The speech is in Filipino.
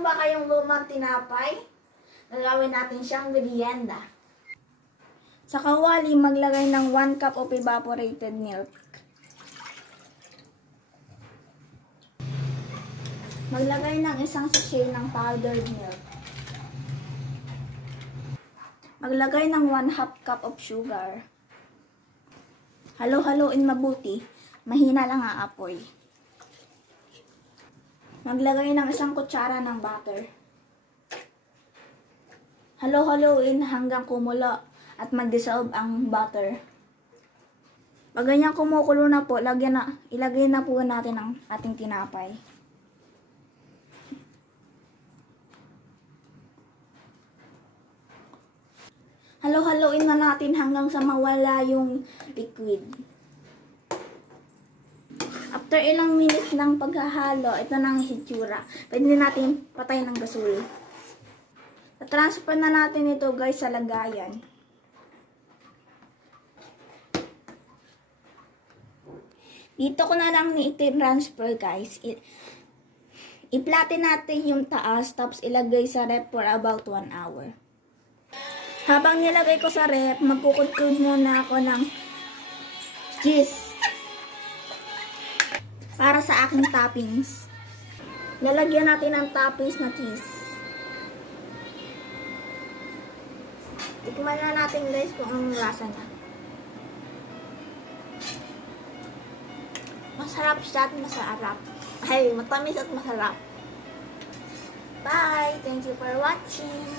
Meron ba kayong lumang tinapay? Gagawin natin siyang merienda. Sa kawali, maglagay ng 1 cup of evaporated milk. Maglagay ng isang sachet ng powdered milk. Maglagay ng 1/2 cup of sugar. Halo-haloin mabuti. Mahina lang ang apoy. Maglagay ng isang kutsara ng butter. Halo-haloin hanggang kumulo at mag-dissolve ang butter. Pag ganyan kumukulo na po, ilagay na po natin ang ating tinapay. Halo-haloin na natin hanggang sa mawala yung liquid. After ilang minutes ng paghahalo, ito na ang hitsura. Pwede natin patayin ng gasol. Transfer na natin ito guys sa lagayan. Dito ko na lang i-transfer guys. I-flatten natin yung taas tapos ilagay sa rep for about 1 hour. Habang nilagay ko sa rep, magkukudkud muna ako ng cheese para sa aking toppings. Lalagyan natin ng toppings na cheese. Tikman na natin guys kung anong lasa niya. Masarap siya at masarap. Ay, matamis at masarap. Bye! Thank you for watching!